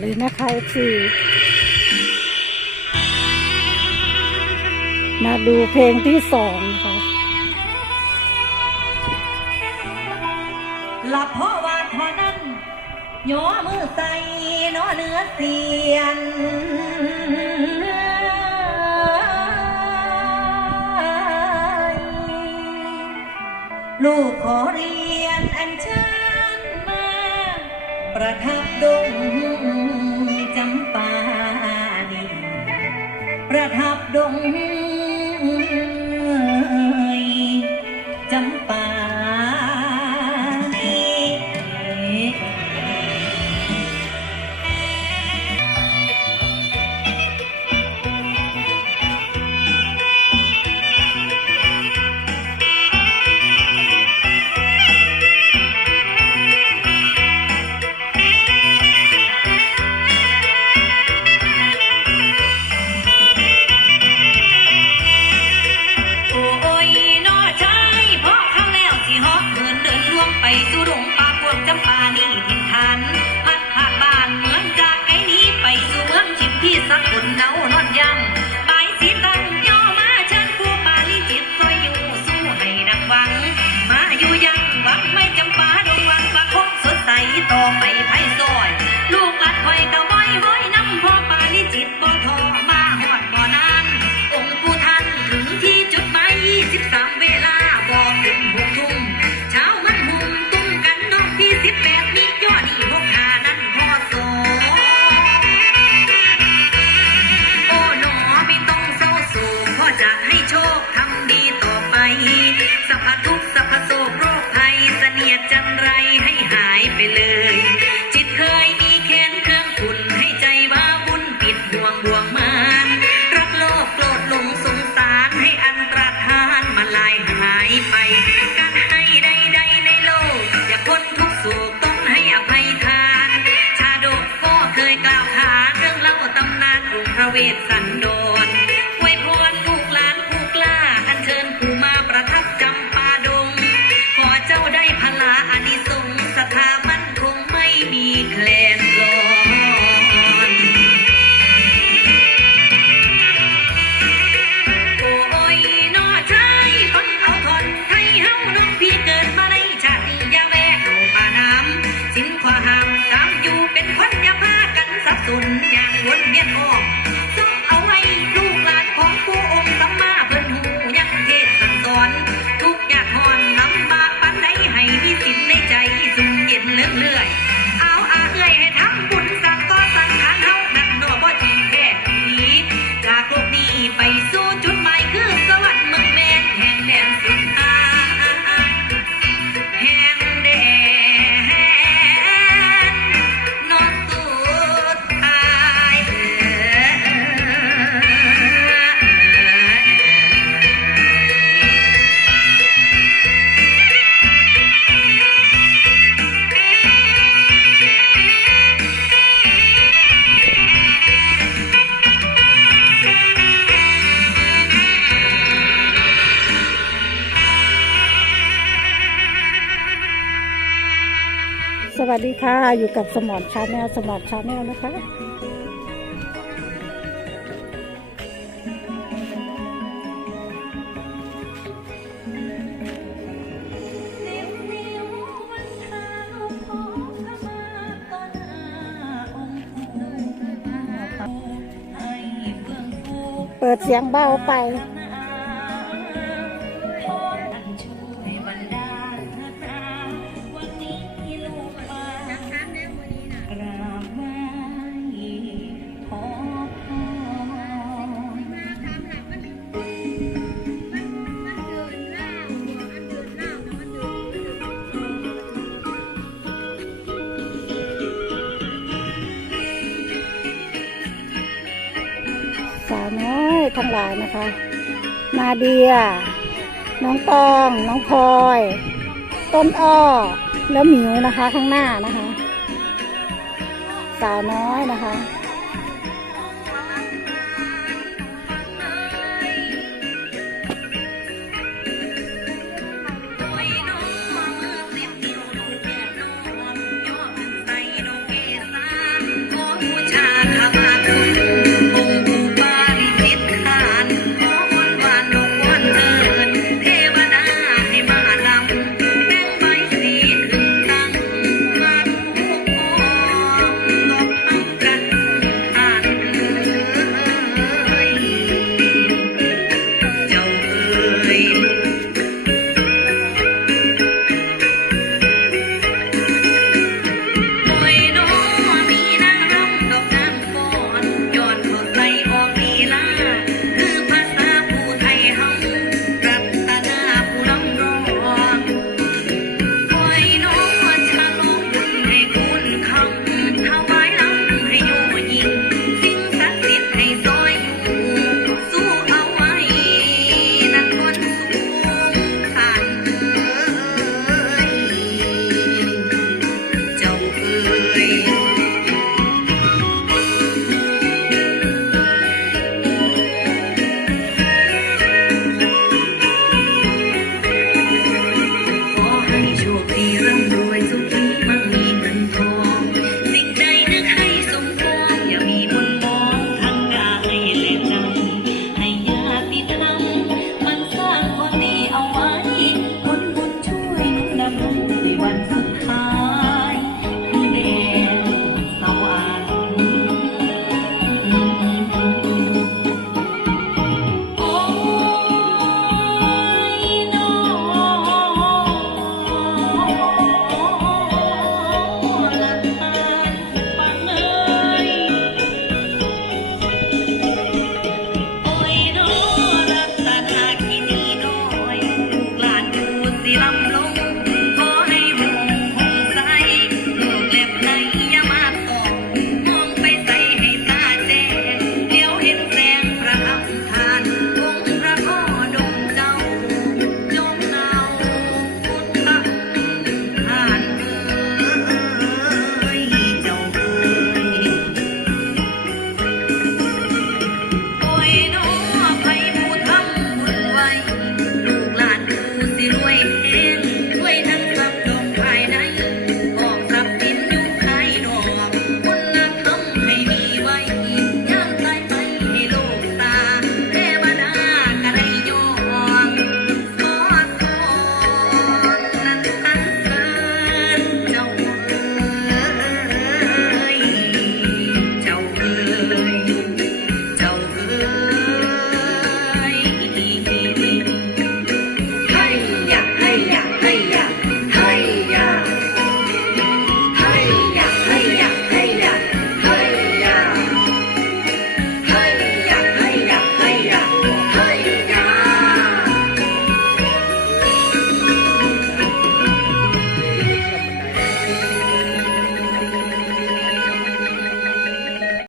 เลยนะคะคือมาดูเพลงที่สองค่ะหลับเพราะว่าพอนั้นย้อมือใส่นอเนื้อเสียนลูกขอเรีย ประทับดงจำปาดีประทับดง งบวงมานรักโลกโกรธลงสงสารให้อันตรธานมาลายหายไป การให้ใดๆในโลก อยาพ้นทุกสุขต้องให้อภัยทาน ชาดกก็เคยกล่าวขาเรื่องเล่าตำนานองค์พระเวสสันดร วัสดีค่ะ อยู่กับสมอนชาแนลสมอนชาแนลนะคะ เปิดเสียงเบาไป ทั้งหลายนะคะ นาเดีย น้องตอง น้องพลอย ต้นอ้อ แล้วหมิวนะคะข้างหน้านะคะ สาวน้อยนะคะ